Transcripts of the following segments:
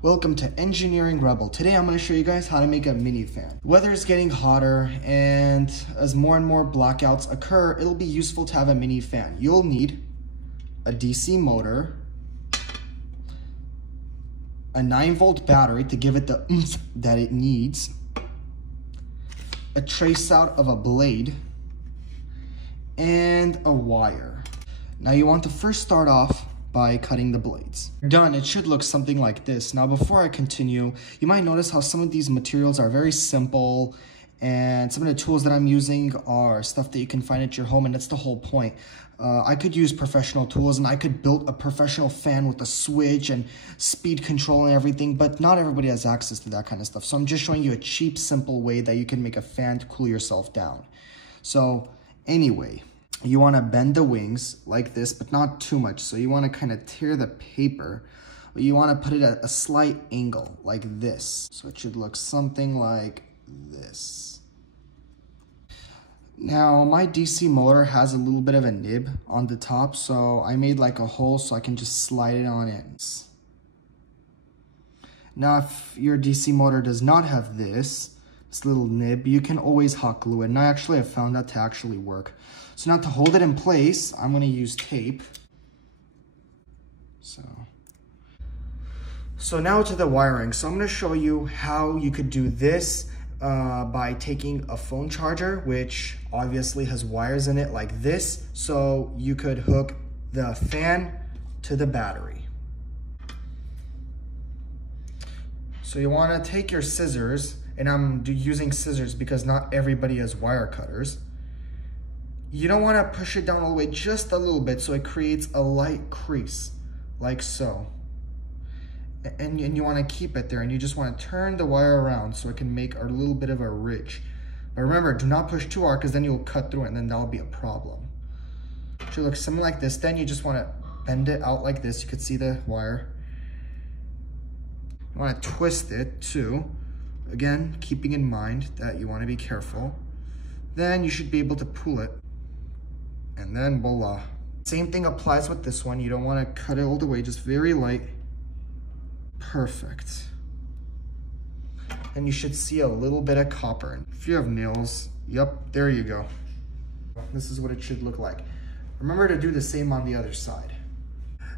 Welcome to Engineering Rebel. Today I'm going to show you guys how to make a mini fan. Weather is getting hotter, and as more and more blackouts occur, it'll be useful to have a mini fan. You'll need a DC motor, a 9-volt battery to give it the oomph that it needs, a trace out of a blade, and a wire. Now you want to first start off by cutting the blades. Done, it should look something like this. Now before I continue, you might notice how some of these materials are very simple, and some of the tools that I'm using are stuff that you can find at your home, and that's the whole point. I could use professional tools, and I could build a professional fan with a switch and speed control and everything, but not everybody has access to that kind of stuff. So I'm just showing you a cheap, simple way that you can make a fan to cool yourself down. So anyway, you want to bend the wings like this, but not too much. So you want to kind of tear the paper, but you want to put it at a slight angle like this. So it should look something like this. Now my DC motor has a little bit of a nib on the top, so I made like a hole so I can just slide it on in. Now if your DC motor does not have this little nib, you can always hot glue it, and I actually have found that to actually work. So now to hold it in place, I'm going to use tape. So now to the wiring. So I'm going to show you how you could do this by taking a phone charger, which obviously has wires in it like this. So you could hook the fan to the battery. So you want to take your scissors, and I'm using scissors because not everybody has wire cutters. You don't want to push it down all the way, just a little bit, so it creates a light crease, like so. And you want to keep it there, and you just want to turn the wire around so it can make a little bit of a ridge. But remember, do not push too hard, because then you'll cut through it, and then that'll be a problem. It should look something like this. Then you just want to bend it out like this. You could see the wire. You want to twist it too. Again, keeping in mind that you want to be careful. Then you should be able to pull it. And then voila. Same thing applies with this one. You don't want to cut it all the way, just very light. Perfect. And you should see a little bit of copper. If you have nails, yep, there you go. This is what it should look like. Remember to do the same on the other side.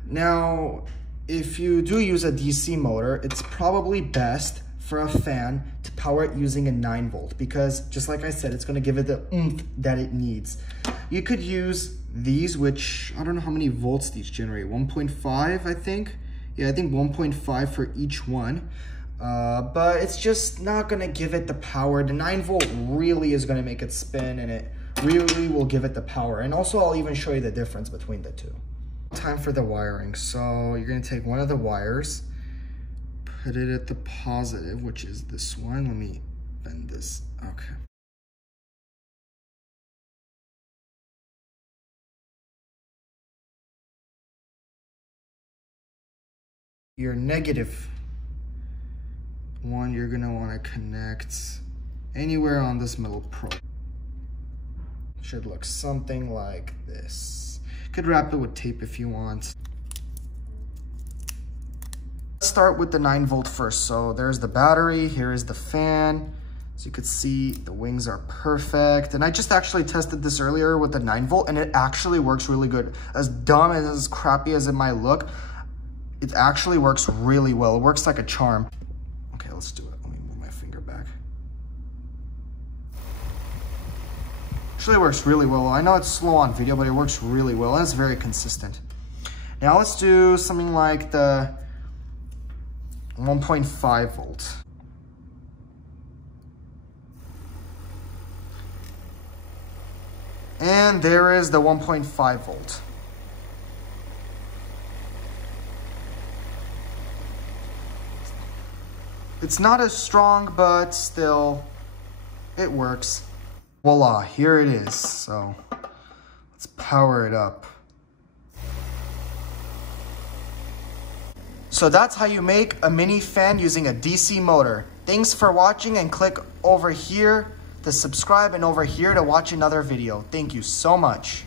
Now, if you do use a DC motor, it's probably best for a fan to power it using a 9-volt, because just like I said, it's going to give it the oomph that it needs. You could use these, which I don't know how many volts these generate, 1.5 I think. Yeah, I think 1.5 for each one, but it's just not going to give it the power. The 9-volt really is going to make it spin, and it really will give it the power. And also I'll even show you the difference between the two. Time for the wiring. So you're going to take one of the wires, put it at the positive, which is this one. Let me bend this. Okay. Your negative one, you're going to want to connect anywhere on this middle probe. Should look something like this. You could wrap it with tape if you want. Let's start with the 9-volt first. So there's the battery, here is the fan. As you could see, the wings are perfect. And I just actually tested this earlier with the 9-volt, and it actually works really good. As dumb and as crappy as it might look, it actually works really well. It works like a charm. Okay, let's do it. Let me move my finger back. Actually works really well. I know it's slow on video, but it works really well, and it's very consistent. Now let's do something like the 1.5 volt. And there is the 1.5 volt. It's not as strong, but still, it works. Voila, here it is. So let's power it up. So that's how you make a mini fan using a DC motor. Thanks for watching, and click over here to subscribe and over here to watch another video. Thank you so much.